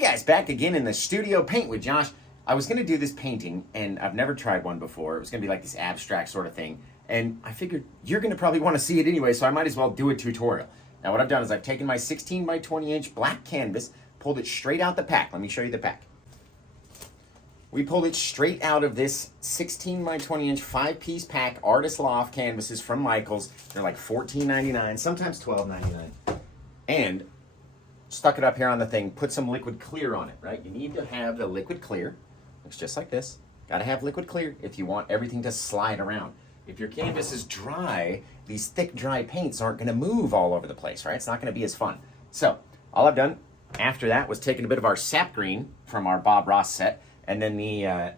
guys, back again in the studio paint with Josh. I was going to do this painting, and I've never tried one before. It was going to be like this abstract sort of thing, and I figured you're going to probably want to see it anyway, so I might as well do a tutorial. Now what I've done is I've taken my 16 by 20 inch black canvas, pulled it straight out the pack. Let me show you the pack. We pulled it straight out of this 16 by 20 inch 5-piece pack Artist Loft canvases from Michaels. They're like $14.99, sometimes $12.99. And stuck it up here on the thing, put some liquid clear on it, right? You need to have the liquid clear. Looks just like this. Gotta have liquid clear if you want everything to slide around. If your canvas is dry, these thick, dry paints aren't gonna move all over the place, right? It's not gonna be as fun. So, all I've done after that was taken a bit of our sap green from our Bob Ross set, and then a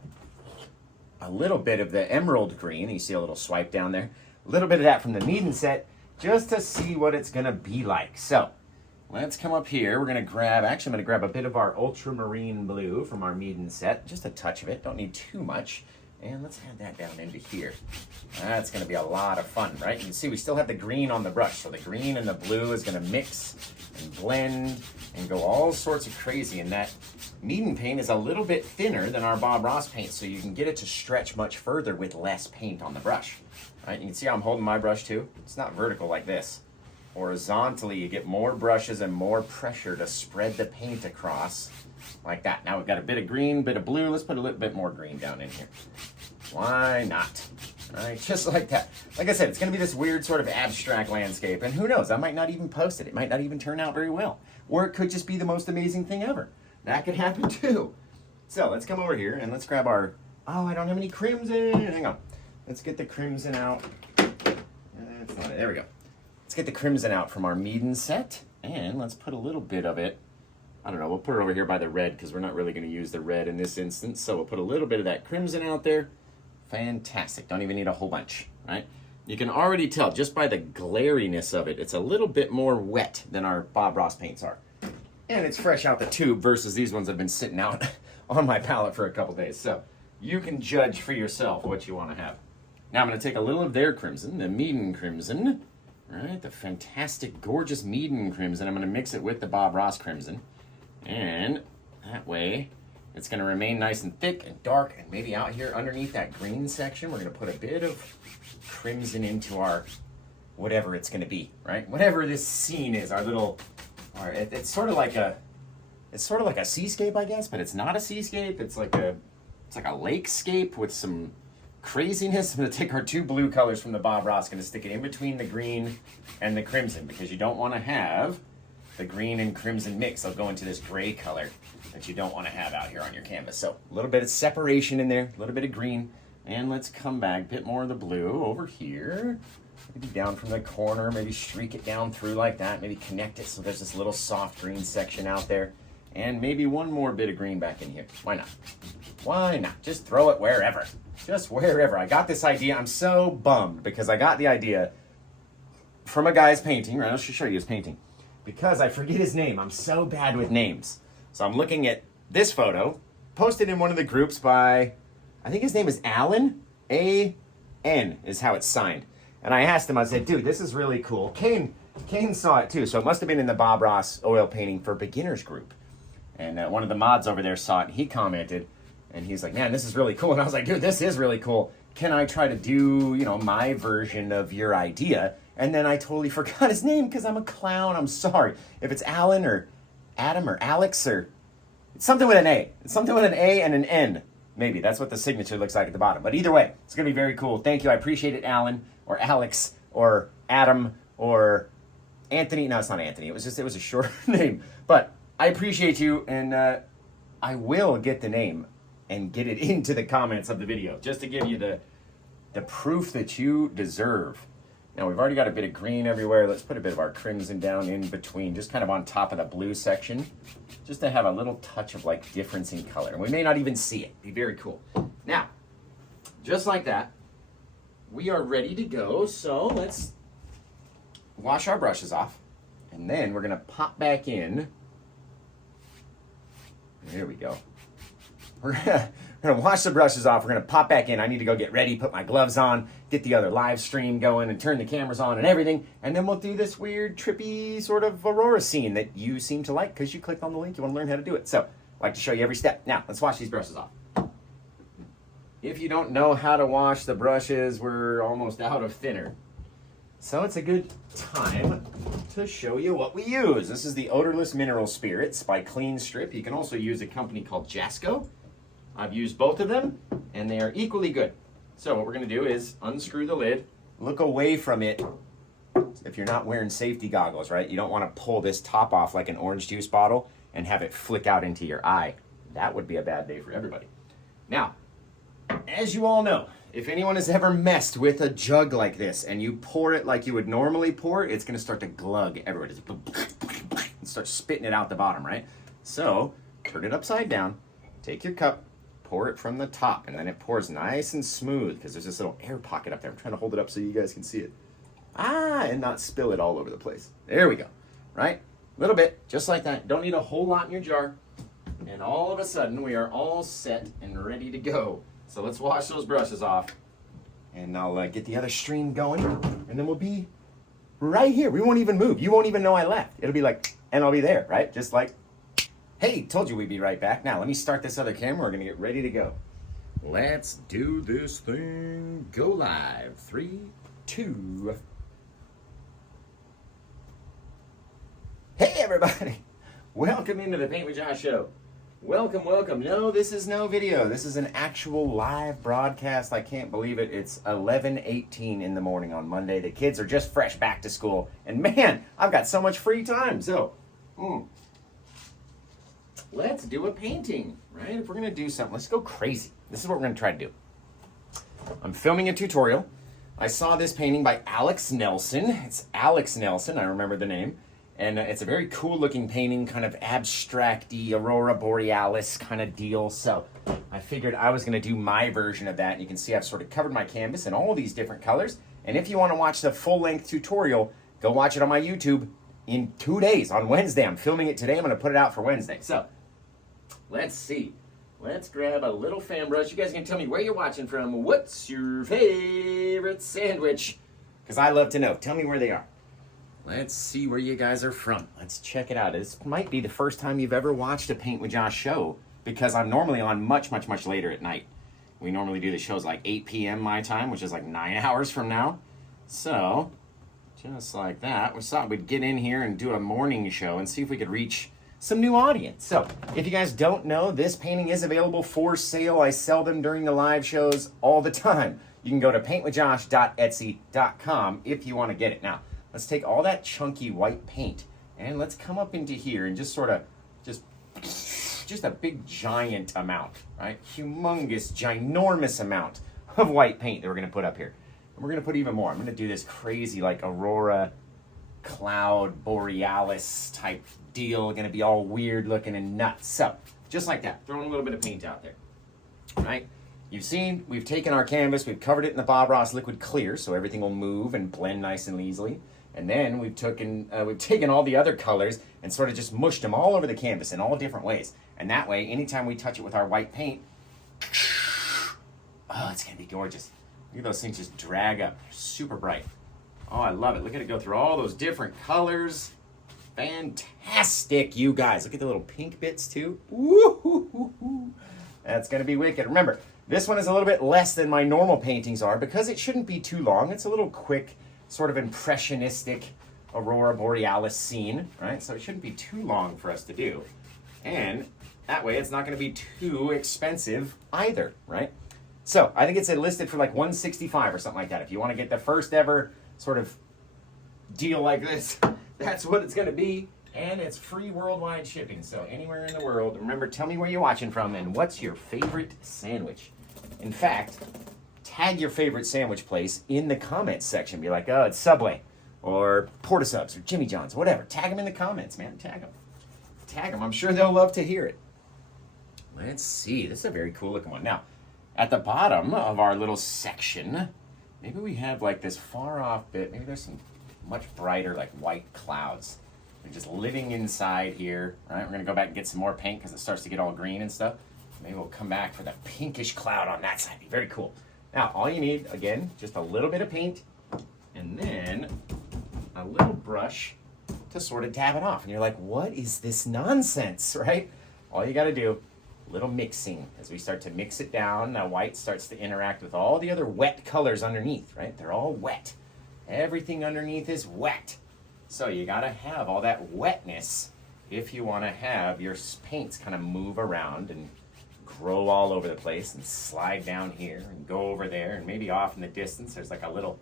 little bit of the emerald green. You see a little swipe down there. A little bit of that from the Meeden set, just to see what it's gonna be like. So, let's come up here. We're gonna grab, actually I'm gonna grab a bit of our ultramarine blue from our Meeden set. Just a touch of it, don't need too much. And let's add that down into here. That's gonna be a lot of fun, right? You can see we still have the green on the brush. So the green and the blue is gonna mix and blend and go all sorts of crazy. And that Meeden paint is a little bit thinner than our Bob Ross paint, so you can get it to stretch much further with less paint on the brush. Right? You can see how I'm holding my brush too. It's not vertical like this. Horizontally, you get more brushes and more pressure to spread the paint across like that. Now we've got a bit of green, bit of blue. Let's put a little bit more green down in here. Why not? All right, just like that. Like I said, it's going to be this weird sort of abstract landscape, and who knows, I might not even post it. It might not even turn out very well. Or it could just be the most amazing thing ever. That could happen too. So let's come over here and let's grab our, oh, I don't have any crimson. Hang on. Let's get the crimson out. That's not it. There we go. Let's get the crimson out from our Meeden set, and let's put a little bit of it, I don't know, we'll put it over here by the red because we're not really going to use the red in this instance, so we'll put a little bit of that crimson out there. Fantastic. Don't even need a whole bunch, right? You can already tell just by the glariness of it, it's a little bit more wet than our Bob Ross paints are. And it's fresh out the tube versus these ones have been sitting out on my palette for a couple days. So you can judge for yourself what you want to have. Now I'm going to take a little of their crimson, the Meeden crimson, right? The fantastic, gorgeous Meeden crimson. I'm going to mix it with the Bob Ross crimson. And that way, it's going to remain nice and thick and dark. And maybe out here underneath that green section, we're going to put a bit of crimson into our whatever it's going to be, right? Whatever this scene is, our little, it's sort of like a seascape, I guess, but it's not a seascape. It's like a lakescape with some craziness. I'm going to take our two blue colors from the Bob Ross, going to stick it in between the green and the crimson because you don't want to have the green and crimson mix. They'll go into this gray color that you don't want to have out here on your canvas. So a little bit of separation in there, a little bit of green, and let's come back, a bit more of the blue over here. Maybe down from the corner, maybe streak it down through like that, maybe connect it so there's this little soft green section out there. And maybe one more bit of green back in here. Why not? Why not? Just throw it wherever. Just wherever. I got this idea. I'm so bummed because I got the idea from a guy's painting. Right, I'll just show you his painting. Because I forget his name. I'm so bad with names. So I'm looking at this photo, posted in one of the groups by, I think his name is Alan. A-N is how it's signed. And I asked him, I said, dude, this is really cool. Kane saw it too. So it must have been in the Bob Ross oil painting for beginners group. And one of the mods over there saw it, and he commented, and he's like, man, this is really cool. And I was like, dude, this is really cool. Can I try to do, my version of your idea? And then I totally forgot his name because I'm a clown. I'm sorry. If it's Alan or Adam or Alex or it's something with an A. It's something with an A and an N. Maybe that's what the signature looks like at the bottom. But either way, it's going to be very cool. Thank you. I appreciate it, Alan or Alex or Adam or Anthony. No, it's not Anthony. It was a short name. But I appreciate you, and I will get the name and get it into the comments of the video just to give you the proof that you deserve. Now we've already got a bit of green everywhere. Let's put a bit of our crimson down in between, just kind of on top of the blue section, just to have a little touch of like difference in color. And we may not even see it. Be very cool. Now, just like that, we are ready to go. So let's wash our brushes off, and then we're gonna pop back in. There we go. We're We're gonna wash the brushes off. We're gonna pop back in. I need to go get ready, put my gloves on, get the other live stream going, and turn the cameras on and everything. And then we'll do this weird, trippy sort of Aurora scene that you seem to like because you clicked on the link. You want to learn how to do it. So I like to show you every step. Now, let's wash these brushes off. If you don't know how to wash the brushes, we're almost out of thinner. So it's a good time to show you what we use. This is the Odorless Mineral Spirits by Clean Strip. You can also use a company called Jasco. I've used both of them, and they are equally good. So what we're going to do is unscrew the lid, look away from it. If you're not wearing safety goggles, right? You don't want to pull this top off like an orange juice bottle and have it flick out into your eye. That would be a bad day for everybody. Now, as you all know, if anyone has ever messed with a jug like this and you pour it like you would normally pour, it's going to start to glug everywhere. And start spitting it out the bottom, right? So turn it upside down, take your cup, pour it from the top, and then it pours nice and smooth because there's this little air pocket up there. I'm trying to hold it up so you guys can see it. And not spill it all over the place. There we go, right? A little bit, just like that. Don't need a whole lot in your jar. And all of a sudden, we are all set and ready to go. So let's wash those brushes off. And I'll get the other stream going. And then we'll be right here. We won't even move. You won't even know I left. It'll be like, and I'll be there, right? Just like, hey, told you we'd be right back. Now, let me start this other camera. We're going to get ready to go. Let's do this thing. Go live. 3, 2. Hey, everybody. Welcome into the Paint with Josh show. Welcome, welcome. No, this is no video. This is an actual live broadcast. I can't believe it. It's 11:18 in the morning on Monday. The kids are just fresh back to school. And man, I've got so much free time. So, let's do a painting, right? If we're going to do something, let's go crazy. This is what we're going to try to do. I'm filming a tutorial. I saw this painting by Alex Nelson. It's Alex Nelson. I remember the name. And it's a very cool looking painting, kind of abstract-y, Aurora Borealis kind of deal. So I figured I was going to do my version of that. And you can see I've sort of covered my canvas in all these different colors. And if you want to watch the full-length tutorial, go watch it on my YouTube in 2 days, on Wednesday. I'm filming it today. I'm going to put it out for Wednesday. So let's see. Let's grab a little fan brush. You guys can tell me where you're watching from. What's your favorite sandwich? Because I love to know. Tell me where they are. Let's see where you guys are from. Let's check it out. This might be the first time you've ever watched a Paint with Josh show because I'm normally on much, much, much later at night. We normally do the shows like 8 p.m. my time, which is like 9 hours from now. So, just like that, we thought we'd get in here and do a morning show and see if we could reach some new audience. So, if you guys don't know, this painting is available for sale. I sell them during the live shows all the time. You can go to paintwithjosh.etsy.com if you want to get it. Now, let's take all that chunky white paint and let's come up into here and just sort of, just a big giant amount, right? Humongous, ginormous amount of white paint that we're going to put up here. And we're going to put even more. I'm going to do this crazy like Aurora cloud Borealis type deal. Going to be all weird looking and nuts. So just like that, throwing a little bit of paint out there, right? You've seen, we've taken our canvas, we've covered it in the Bob Ross liquid clear so everything will move and blend nice and easily. And then we've taken all the other colors and sort of just mushed them all over the canvas in all different ways. And that way, anytime we touch it with our white paint, oh, it's going to be gorgeous. Look at those things just drag up. Super bright. Oh, I love it. Look at it go through all those different colors. Fantastic, you guys. Look at the little pink bits, too. Woo-hoo-hoo-hoo. That's going to be wicked. Remember, this one is a little bit less than my normal paintings are because it shouldn't be too long. It's a little quick, sort of impressionistic Aurora Borealis scene, right? So it shouldn't be too long for us to do. And that way it's not going to be too expensive either, right? So I think it's listed for like $165 or something like that. If you want to get the first ever sort of deal like this, that's what it's going to be. And it's free worldwide shipping. So anywhere in the world, remember, tell me where you're watching from and what's your favorite sandwich. In fact, tag your favorite sandwich place in the comments section. Be like, oh, it's Subway or Porta Subs or Jimmy John's, whatever. Tag them in the comments, man. Tag them. Tag them. I'm sure they'll love to hear it. Let's see. This is a very cool looking one. Now, at the bottom of our little section, maybe we have like this far off bit. Maybe there's some much brighter like white clouds. We're just living inside here. All right, we're going to go back and get some more paint because it starts to get all green and stuff. Maybe we'll come back for the pinkish cloud on that side. Very cool. Now, all you need, again, just a little bit of paint and then a little brush to sort of dab it off. And you're like, what is this nonsense, right? All you got to do, a little mixing. As we start to mix it down, that white starts to interact with all the other wet colors underneath, right? They're all wet. Everything underneath is wet. So you got to have all that wetness if you want to have your paints kind of move around and grow all over the place and slide down here and go over there, and maybe off in the distance there's like a little,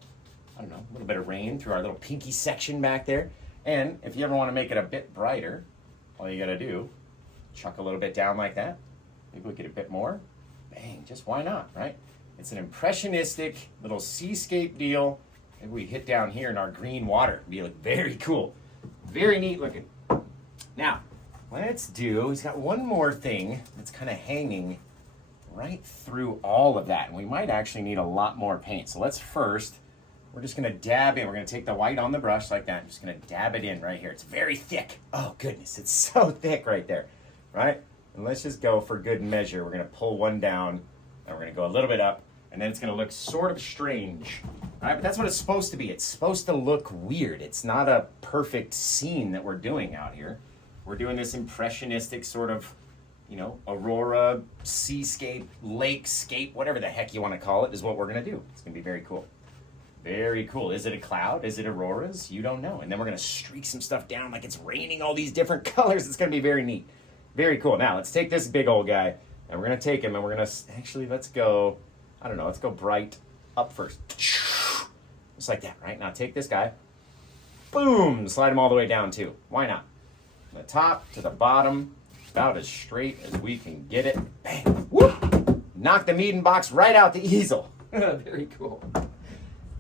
I don't know, a little bit of rain through our little pinky section back there. And if you ever want to make it a bit brighter, all you got to do, chuck a little bit down like that. Maybe we get a bit more. Bang, just why not, right? It's an impressionistic little seascape deal. Maybe we hit down here in our green water. It'd be like very cool. Very neat looking. Now, let's do, he's got one more thing that's kind of hanging right through all of that. And we might actually need a lot more paint. So let's first, we're just going to dab in. We're going to take the white on the brush like that. I'm just going to dab it in right here. It's very thick. Oh, goodness. It's so thick right there, right? And let's just go for good measure. We're going to pull one down, and we're going to go a little bit up, and then it's going to look sort of strange. All right, but that's what it's supposed to be. It's supposed to look weird. It's not a perfect scene that we're doing out here. We're doing this impressionistic sort of, you know, Aurora, seascape, lakescape, whatever the heck you want to call it, is what we're going to do. It's going to be very cool. Very cool. Is it a cloud? Is it auroras? You don't know. And then we're going to streak some stuff down like it's raining all these different colors. It's going to be very neat. Very cool. Now, let's take this big old guy, and we're going to take him, and we're going to, actually, let's go, I don't know, let's go bright up first. Just like that, right? Now, take this guy. Boom! Slide him all the way down, too. Why not? From the top to the bottom, about as straight as we can get it. Bang! Whoop! Knock the Meeden box right out the easel. Very cool.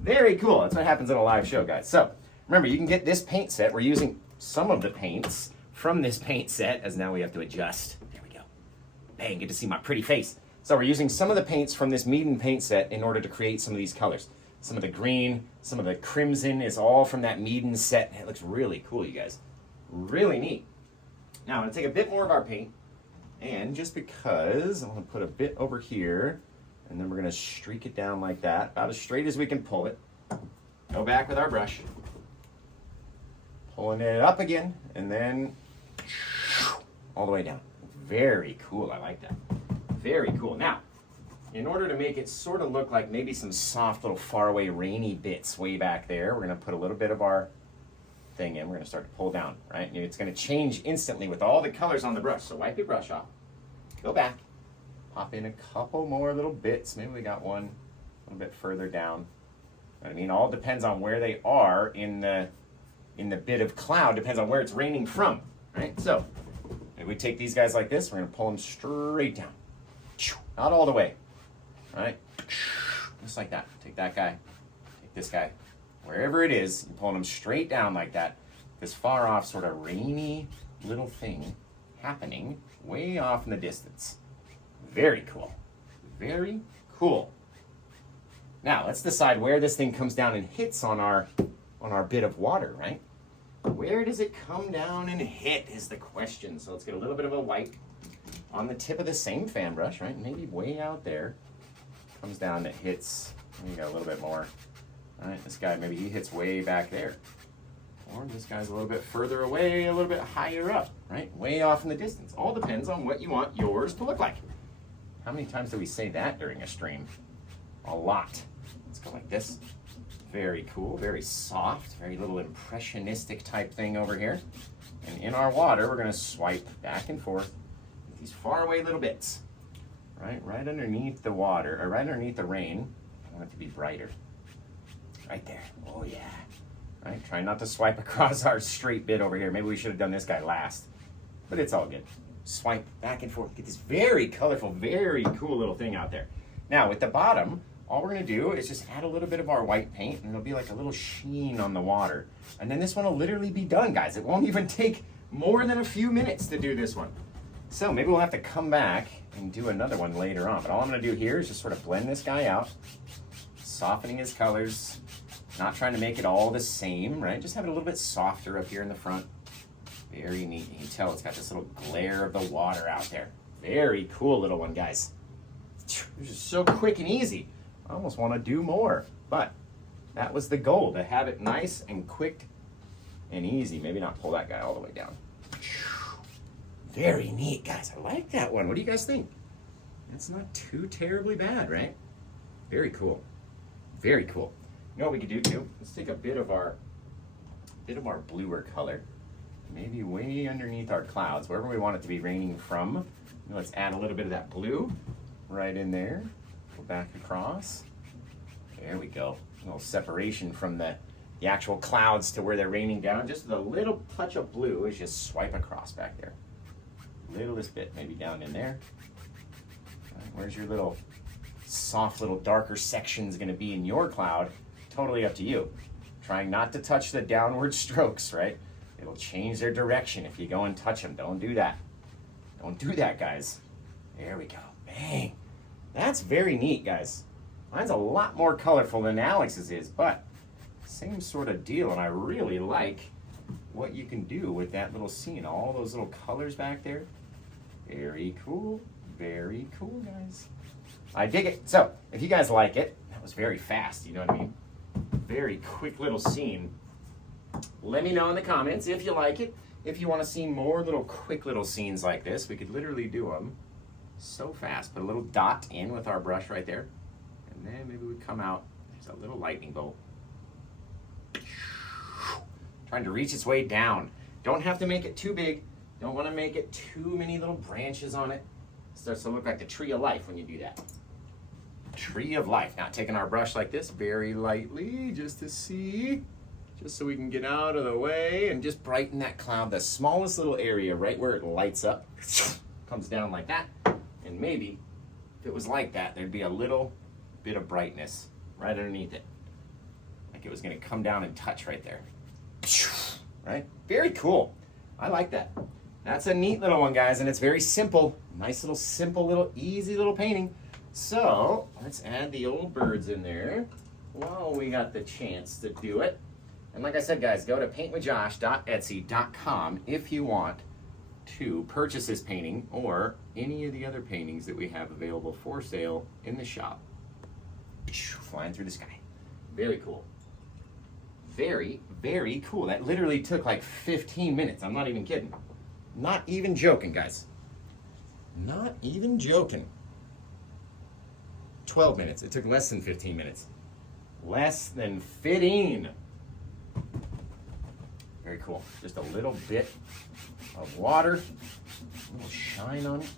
Very cool. That's what happens in a live show, guys. So, remember, you can get this paint set. We're using some of the paints from this paint set, as now we have to adjust. There we go. Bang, get to see my pretty face. So we're using some of the paints from this Meeden paint set in order to create some of these colors. Some of the green, some of the crimson is all from that Meeden set. It looks really cool, you guys. Really neat. Now, I'm going to take a bit more of our paint, and just because, I'm going to put a bit over here, and then we're going to streak it down like that, about as straight as we can pull it. Go back with our brush. Pulling it up again, and then all the way down. Very cool. I like that. Very cool. Now, in order to make it sort of look like maybe some soft little faraway rainy bits way back there, we're going to put a little bit of our thing in. We're going to start to pull down, right? And it's going to change instantly with all the colors on the brush. So wipe your brush off. Go back. Pop in a couple more little bits. Maybe we got one a little bit further down. I mean, all depends on where they are in the bit of cloud. Depends on where it's raining from, right? So if we take these guys like this, we're going to pull them straight down. Not all the way, right? Just like that. Take that guy. Take this guy. Wherever it is, you're pulling them straight down like that. This far off sort of rainy little thing happening way off in the distance. Very cool. Very cool. Now, let's decide where this thing comes down and hits on our bit of water, right? Where does it come down and hit is the question. So let's get a little bit of a white on the tip of the same fan brush, right? Maybe way out there. Comes down, it hits, you got a little bit more. All right, this guy, maybe he hits way back there. Or this guy's a little bit further away, a little bit higher up, right? Way off in the distance. All depends on what you want yours to look like. How many times do we say that during a stream? A lot. Let's go like this. Very cool, very soft, very little impressionistic type thing over here. And in our water, we're gonna swipe back and forth with these far away little bits. Right underneath the water, or right underneath the rain. I want it to be brighter. Right there, oh yeah. Right, try not to swipe across our straight bit over here. Maybe we should have done this guy last, but it's all good. Swipe back and forth, get this very colorful, very cool little thing out there. Now with the bottom, all we're gonna do is just add a little bit of our white paint, and it'll be like a little sheen on the water. And then this one will literally be done, guys. It won't even take more than a few minutes to do this one. So maybe we'll have to come back and do another one later on. But all I'm gonna do here is just sort of blend this guy out, softening his colors, not trying to make it all the same, right? Just have it a little bit softer up here in the front. Very neat. You can tell it's got this little glare of the water out there. Very cool little one, guys. This is so quick and easy. I almost want to do more, but that was the goal, to have it nice and quick and easy. Maybe not pull that guy all the way down. Very neat, guys. I like that one. What do you guys think? That's not too terribly bad, right? Very cool. Very cool. You know what we could do too? Let's take a bit of our bluer color, maybe way underneath our clouds, wherever we want it to be raining from. Let's add a little bit of that blue right in there. Go back across. There we go. A little separation from the actual clouds to where they're raining down. Just a little touch of blue is just swipe across back there. Littlest bit, maybe down in there. Where's your little soft little darker sections going to be in your cloud? Totally up to you. Trying not to touch the downward strokes, right? It'll change their direction if you go and touch them. Don't do that. Don't do that, guys. There we go. Bang. That's very neat, guys. Mine's a lot more colorful than Alex's is, but same sort of deal, and I really like what you can do with that little scene. All those little colors back there. Very cool. Very cool, guys. I dig it. So, if you guys like it, that was very fast, you know what I mean? Very quick little scene. Let me know in the comments if you like it. If you want to see more little quick little scenes like this, we could literally do them so fast. Put a little dot in with our brush right there. And then maybe we come out. There's a little lightning bolt. Trying to reach its way down. Don't have to make it too big. Don't want to make it too many little branches on it. It starts to look like the tree of life when you do that. Tree of life. Now taking our brush like this very lightly just to see. Just so we can get out of the way and just brighten that cloud. The smallest little area right where it lights up. Comes down like that. And maybe if it was like that, there'd be a little bit of brightness right underneath it. Like it was going to come down and touch right there. Right? Very cool. I like that. That's a neat little one, guys, and it's very simple. Nice little simple little easy little painting. So let's add the old birds in there while we got the chance to do it. And like I said, guys, go to paintwithjosh.etsy.com if you want to purchase this painting or any of the other paintings that we have available for sale in the shop. Flying through the sky. Very cool. Very, very cool. That literally took like 15 minutes. I'm not even kidding. Not even joking, guys. Not even joking. 12 minutes. It took less than 15 minutes. Less than 15. Very cool. Just a little bit of water. A little shine on it.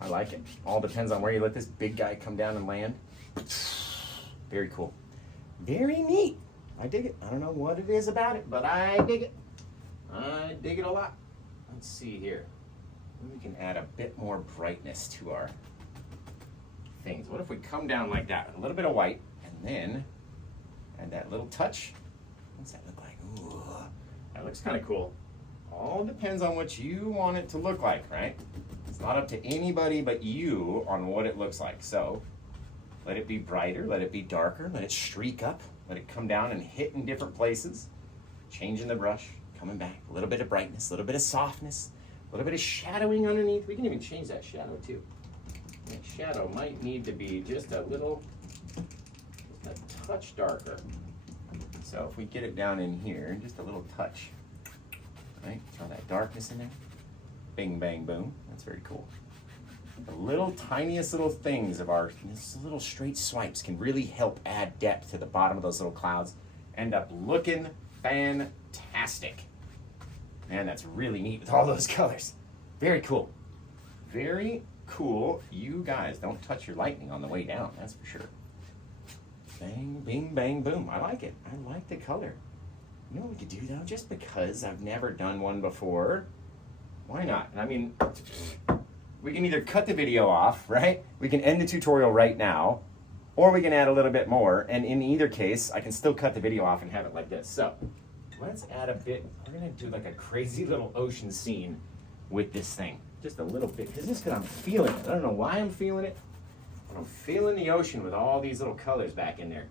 I like it. All depends on where you let this big guy come down and land. Very cool. Very neat. I dig it. I don't know what it is about it, but I dig it. I dig it a lot. Let's see here. We can add a bit more brightness to our things. What if we come down like that? A little bit of white, and then add that little touch. What's that look like? Ooh, that looks kind of cool. All depends on what you want it to look like, right? It's not up to anybody but you on what it looks like. So let it be brighter, let it be darker, let it streak up. Let it come down and hit in different places. Changing the brush, coming back. A little bit of brightness, a little bit of softness, a little bit of shadowing underneath. We can even change that shadow too. That shadow might need to be just a little, just a touch darker. So if we get it down in here, just a little touch, right? Throw that darkness in there. Bing, bang, boom. That's very cool. The little tiniest little things of our little straight swipes can really help add depth to the bottom of those little clouds. End up looking fantastic. Man, that's really neat with all those colors. Very cool. Very cool. You guys don't touch your lightning on the way down, that's for sure. Bang, bing, bang, boom. I like it. I like the color. You know what we could do though? Just because I've never done one before, why not? I mean, we can either cut the video off, right? We can end the tutorial right now, or we can add a little bit more, and in either case, I can still cut the video off and have it like this. So, let's add a bit. We're gonna do like a crazy little ocean scene with this thing. Just a little bit, because just because I'm feeling it. I don't know why I'm feeling it, but I'm feeling the ocean with all these little colors back in there.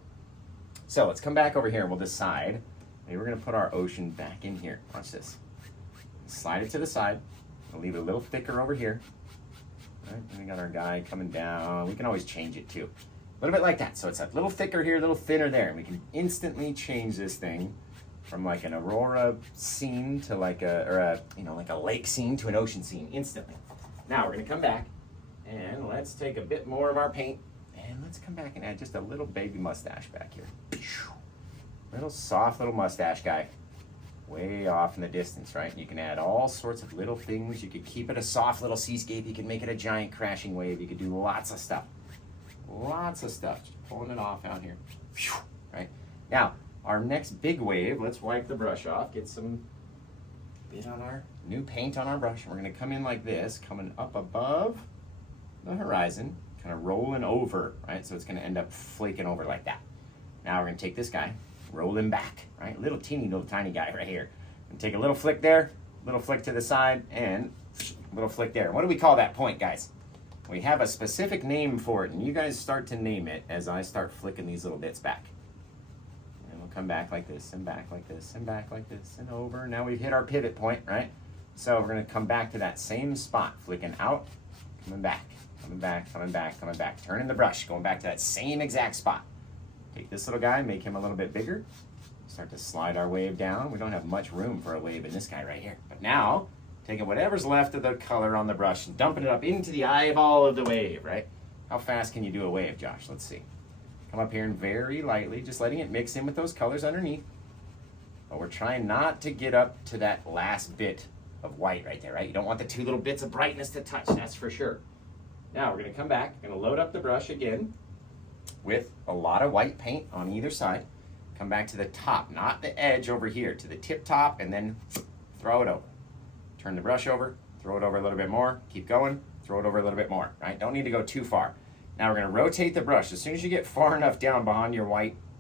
So, let's come back over here and we'll decide. Maybe we're gonna put our ocean back in here. Watch this. Slide it to the side. I'll leave it a little thicker over here. Right? And we got our guy coming down. We can always change it too. A little bit like that. So it's a little thicker here, a little thinner there. And we can instantly change this thing from like an Aurora scene to like like a lake scene to an ocean scene instantly. Now we're gonna come back and let's take a bit more of our paint and let's come back and add just a little baby mustache back here. Little soft little mustache guy. Way off in the distance, right? You can add all sorts of little things. You could keep it a soft little seascape. You can make it a giant crashing wave. You could do lots of stuff. Lots of stuff. Just pulling it off out here. Right? Now, our next big wave, let's wipe the brush off. Get some bit on our new paint on our brush. We're going to come in like this, coming up above the horizon, kind of rolling over, right? So it's going to end up flaking over like that. Now we're going to take this guy, roll him back, right? Little tiny guy right here. And take a little flick there, little flick to the side, and a little flick there. What do we call that point, guys? We have a specific name for it, and you guys start to name it as I start flicking these little bits back. And we'll come back like this, and back like this, and back like this, and over. Now we've hit our pivot point, right? So we're going to come back to that same spot, flicking out, coming back, coming back, coming back, coming back. Turning the brush, going back to that same exact spot. Take this little guy, make him a little bit bigger. Start to slide our wave down. We don't have much room for a wave in this guy right here. But now, taking whatever's left of the color on the brush and dumping it up into the eyeball of the wave, right? How fast can you do a wave, Josh? Let's see. Come up here and very lightly, just letting it mix in with those colors underneath. But we're trying not to get up to that last bit of white right there, right? You don't want the two little bits of brightness to touch, that's for sure. Now we're gonna come back, gonna load up the brush again with a lot of white paint on either side. Come back to the top, not the edge over here, to the tip top, and then throw it over. Turn the brush over, throw it over a little bit more, keep going, throw it over a little bit more, right? Don't need to go too far. Now we're gonna rotate the brush. As soon as you get far enough down behind your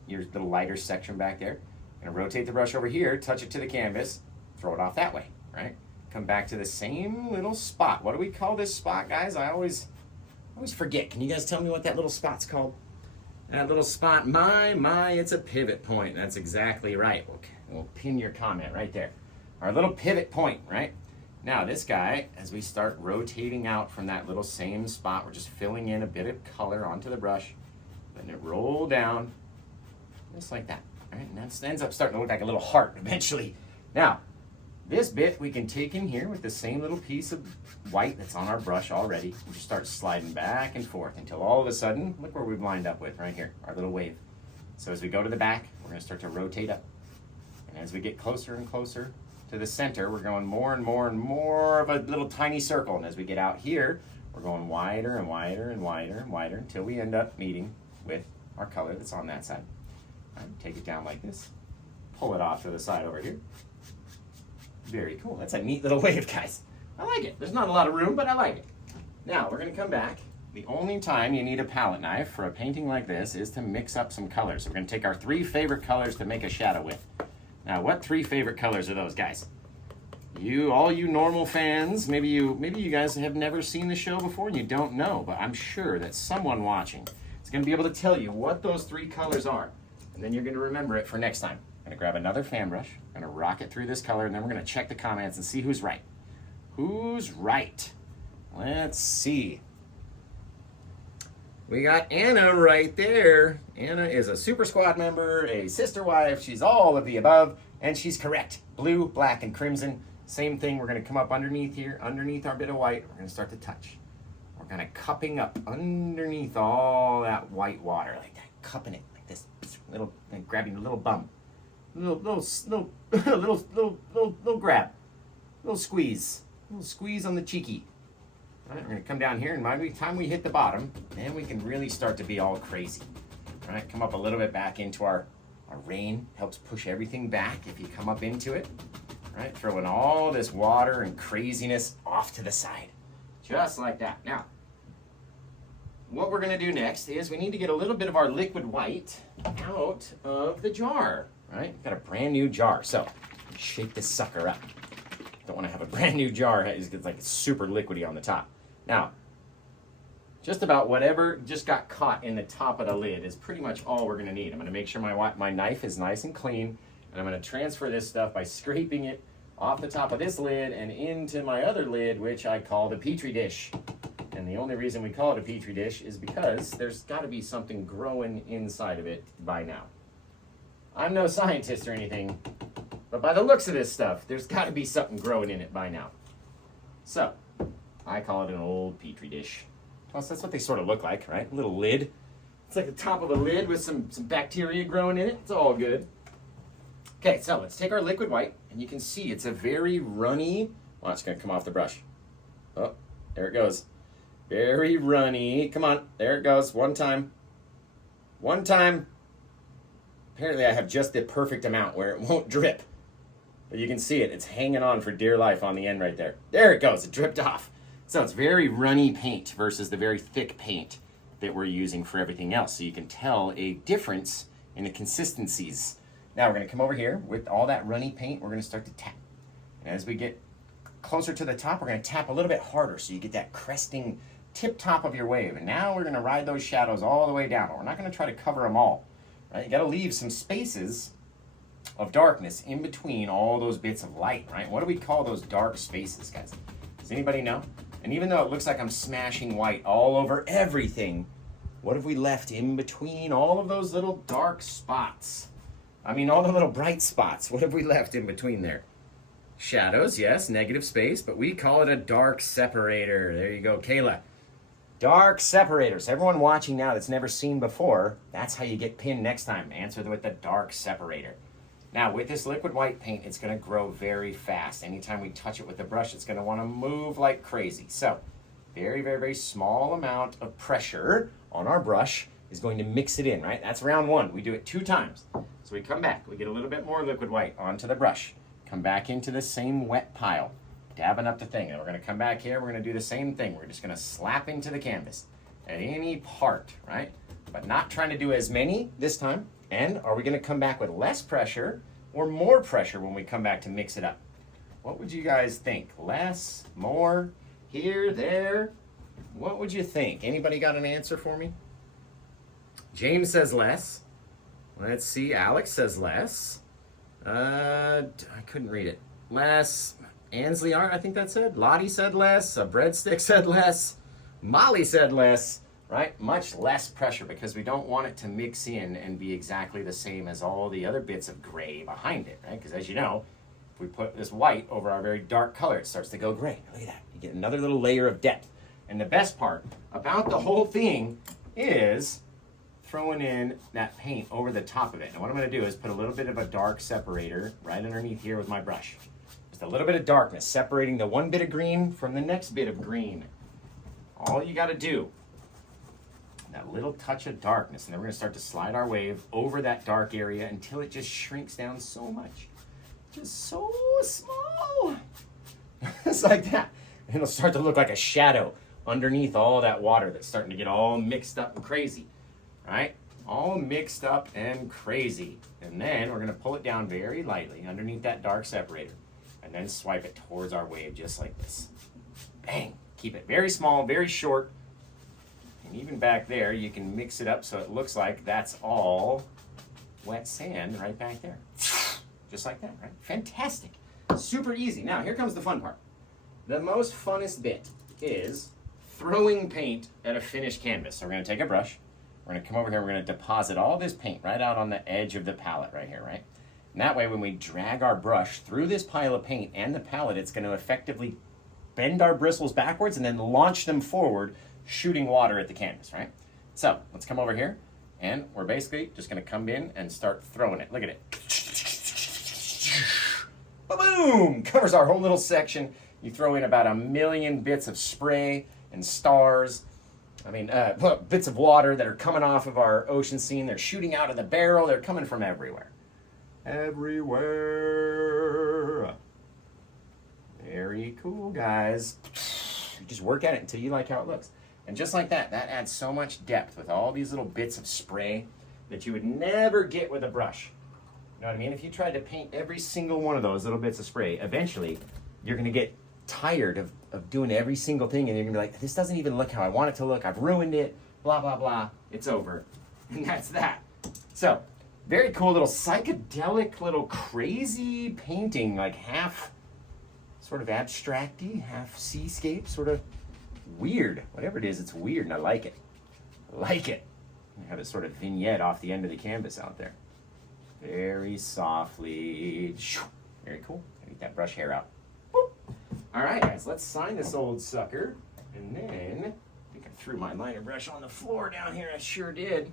little lighter section back there, gonna rotate the brush over here, touch it to the canvas, throw it off that way, right? Come back to the same little spot. What do we call this spot, guys? I always forget. Can you guys tell me what that little spot's called? That little spot, it's a pivot point. That's exactly right. We'll pin your comment right there. Our little pivot point, right? Now this guy, as we start rotating out from that little same spot, we're just filling in a bit of color onto the brush, letting it roll down, just like that, right? And that ends up starting to look like a little heart eventually. Now, this bit we can take in here with the same little piece of white that's on our brush already. We'll just start sliding back and forth until all of a sudden, look where we've lined up with right here, our little wave. So as we go to the back, we're gonna start to rotate up. And as we get closer and closer to the center, we're going more and more and more of a little tiny circle. And as we get out here, we're going wider and wider and wider and wider until we end up meeting with our color that's on that side. All right, take it down like this, pull it off to the side over here. Very cool. That's a neat little wave, guys. I like it. There's not a lot of room, but I like it. Now, we're going to come back. The only time you need a palette knife for a painting like this is to mix up some colors. So we're going to take our 3 favorite colors to make a shadow with. Now, what 3 favorite colors are those, guys? All you normal fans, maybe you guys have never seen the show before and you don't know, but I'm sure that someone watching is going to be able to tell you what those 3 colors are. And then you're going to remember it for next time. I'm gonna grab another fan brush, I'm gonna rock it through this color, and then we're gonna check the comments and see who's right. Who's right? Let's see. We got Anna right there. Anna is a Super Squad member, a sister wife, she's all of the above, and she's correct. Blue, black, and crimson. Same thing, we're gonna come up underneath here, underneath our bit of white, we're gonna start to touch. We're gonna cupping up underneath all that white water, like that, cupping it like this, little, and grabbing a little bump. Little grab, little squeeze on the cheeky. All right, we're gonna come down here, and by the time we hit the bottom, then we can really start to be all crazy. All right, come up a little bit back into our rain, helps push everything back if you come up into it. All right, throwing all this water and craziness off to the side, just like that. Now, what we're gonna do next is we need to get a little bit of our liquid white out of the jar. Right, we've got a brand new jar, so shake this sucker up. Don't want to have a brand new jar, it's like it's super liquidy on the top. Now, just about whatever just got caught in the top of the lid is pretty much all we're going to need. I'm going to make sure my knife is nice and clean, and I'm going to transfer this stuff by scraping it off the top of this lid and into my other lid, which I call the Petri dish. And the only reason we call it a petri dish is because there's got to be something growing inside of it by now. I'm no scientist or anything, but by the looks of this stuff, there's got to be something growing in it by now. So, I call it an old petri dish. Plus, that's what they sort of look like, right? A little lid. It's like the top of a lid with some bacteria growing in it. It's all good. Okay, so let's take our liquid white, and you can see it's a very runny, well, it's going to come off the brush. Oh, there it goes. Very runny. Come on, there it goes. One time. One time. Apparently I have just the perfect amount where it won't drip. But you can see it. It's hanging on for dear life on the end right there. There it goes. It dripped off. So it's very runny paint versus the very thick paint that we're using for everything else. So you can tell a difference in the consistencies. Now we're going to come over here with all that runny paint. We're going to start to tap. And as we get closer to the top, we're going to tap a little bit harder so you get that cresting tip top of your wave. And now we're going to ride those shadows all the way down. We're not going to try to cover them all. Right? You got to leave some spaces of darkness in between all those bits of light, right? What do we call those dark spaces, guys? Does anybody know? And even though it looks like I'm smashing white all over everything, what have we left in between all of those little dark spots? I mean, all the little bright spots. What have we left in between there? Shadows, yes, negative space, but we call it a dark separator. There you go, Kayla. Dark separators. Everyone watching now that's never seen before, that's how you get pinned next time. Answer with the dark separator. Now, with this liquid white paint, it's going to grow very fast. Anytime we touch it with the brush, it's going to want to move like crazy. So, very, very, very small amount of pressure on our brush is going to mix it in, right? That's round one. We do it 2 times. So we come back. We get a little bit more liquid white onto the brush. Come back into the same wet pile, dabbing up the thing. And we're going to come back here. We're going to do the same thing. We're just going to slap into the canvas at any part, right? But not trying to do as many this time. And are we going to come back with less pressure or more pressure when we come back to mix it up? What would you guys think? Less, more, here, there? What would you think? Anybody got an answer for me? James says less. Let's see. Alex says less. I couldn't read it. Less. Ansley Art, I think that said. Lottie said less. A breadstick said less. Molly said less. Right? Much less pressure because we don't want it to mix in and be exactly the same as all the other bits of gray behind it, right? Because as you know, if we put this white over our very dark color, it starts to go gray. Look at that. You get another little layer of depth. And the best part about the whole thing is throwing in that paint over the top of it. And what I'm going to do is put a little bit of a dark separator right underneath here with my brush. Just a little bit of darkness, separating the one bit of green from the next bit of green. All you got to do, that little touch of darkness, and then we're going to start to slide our wave over that dark area until it just shrinks down so much. Just so small. It's like that. And it'll start to look like a shadow underneath all that water that's starting to get all mixed up and crazy. Right? All mixed up and crazy. And then we're going to pull it down very lightly underneath that dark separator. And then swipe it towards our wave just like this. Bang. Keep it very small, very short. And even back there, you can mix it up so it looks like that's all wet sand right back there. Just like that, right? Fantastic. Super easy. Now, here comes the fun part. The most funnest bit is throwing paint at a finished canvas. So we're going to take a brush. We're going to come over here. We're going to deposit all this paint right out on the edge of the palette right here, right? And that way, when we drag our brush through this pile of paint and the palette, it's going to effectively bend our bristles backwards and then launch them forward, shooting water at the canvas, right? So let's come over here, and we're basically just going to come in and start throwing it. Look at it. Boom! Covers our whole little section. You throw in about 1 million bits of spray and stars. I mean, bits of water that are coming off of our ocean scene. They're shooting out of the barrel. They're coming from everywhere. Everywhere. Very cool, guys. You just work at it until you like how it looks. And just like that, that adds so much depth with all these little bits of spray that you would never get with a brush. You know what I mean? If you tried to paint every single one of those little bits of spray, eventually you're going to get tired of doing every single thing, and you're going to be like, this doesn't even look how I want it to look. I've ruined it. Blah, blah, blah. It's over. And that's that. So, very cool little psychedelic, little crazy painting, like half sort of abstract-y, half seascape, sort of weird. Whatever it is, it's weird, and I like it. I like it. I have a sort of vignette off the end of the canvas out there. Very softly. Very cool. Get that brush hair out. Boop. All right, guys, let's sign this old sucker. And then, I think I threw my liner brush on the floor down here. I sure did.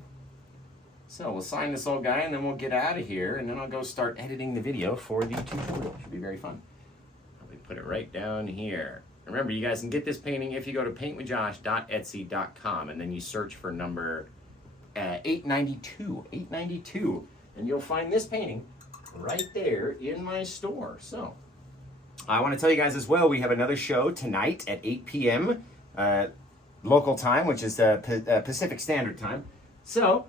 So we'll sign this old guy, and then we'll get out of here, and then I'll go start editing the video for the tutorial. Should be very fun. Probably put it right down here. Remember, you guys can get this painting if you go to paintwithjosh.etsy.com, and then you search for number 892, and you'll find this painting right there in my store. So I want to tell you guys as well, we have another show tonight at 8 p.m. Local time, which is Pacific Standard Time. So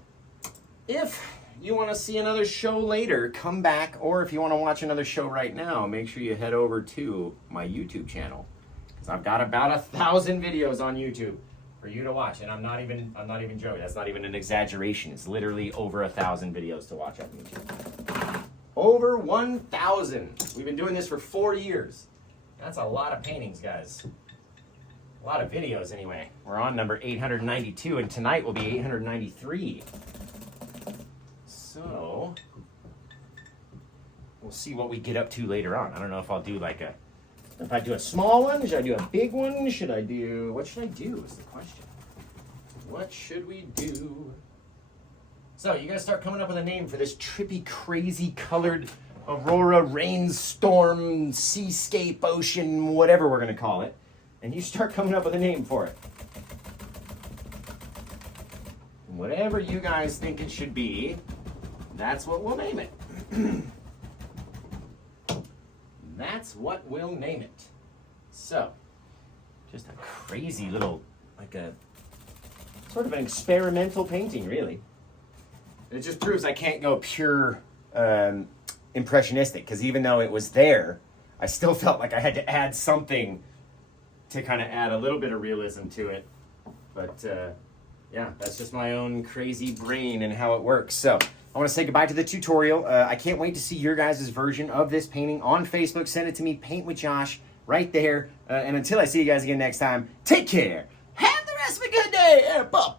if you want to see another show later, come back, or if you want to watch another show right now, make sure you head over to my YouTube channel, because I've got about 1,000 videos on YouTube for you to watch, and I'm not even joking. That's not even an exaggeration. It's literally over 1,000 videos to watch on YouTube. Over 1,000. We've been doing this for 4 years. That's a lot of paintings, guys. A lot of videos, anyway. We're on number 892, and tonight will be 893. So we'll see what we get up to later on. I don't know if I'll do if I do a small one, should I do a big one? What should I do is the question. What should we do? So you guys start coming up with a name for this trippy, crazy colored Aurora, rainstorm, seascape, ocean, whatever we're gonna call it. And you start coming up with a name for it. Whatever you guys think it should be, that's what we'll name it. That's what we'll name it. So, just a crazy little, like a sort of an experimental painting, really. It just proves I can't go pure impressionistic, because even though it was there, I still felt like I had to add something to kind of add a little bit of realism to it. But yeah, that's just my own crazy brain and how it works. So I want to say goodbye to the tutorial. I can't wait to see your guys' version of this painting on Facebook. Send it to me, Paint with Josh, right there. And until I see you guys again next time, take care. Have the rest of a good day. Bye.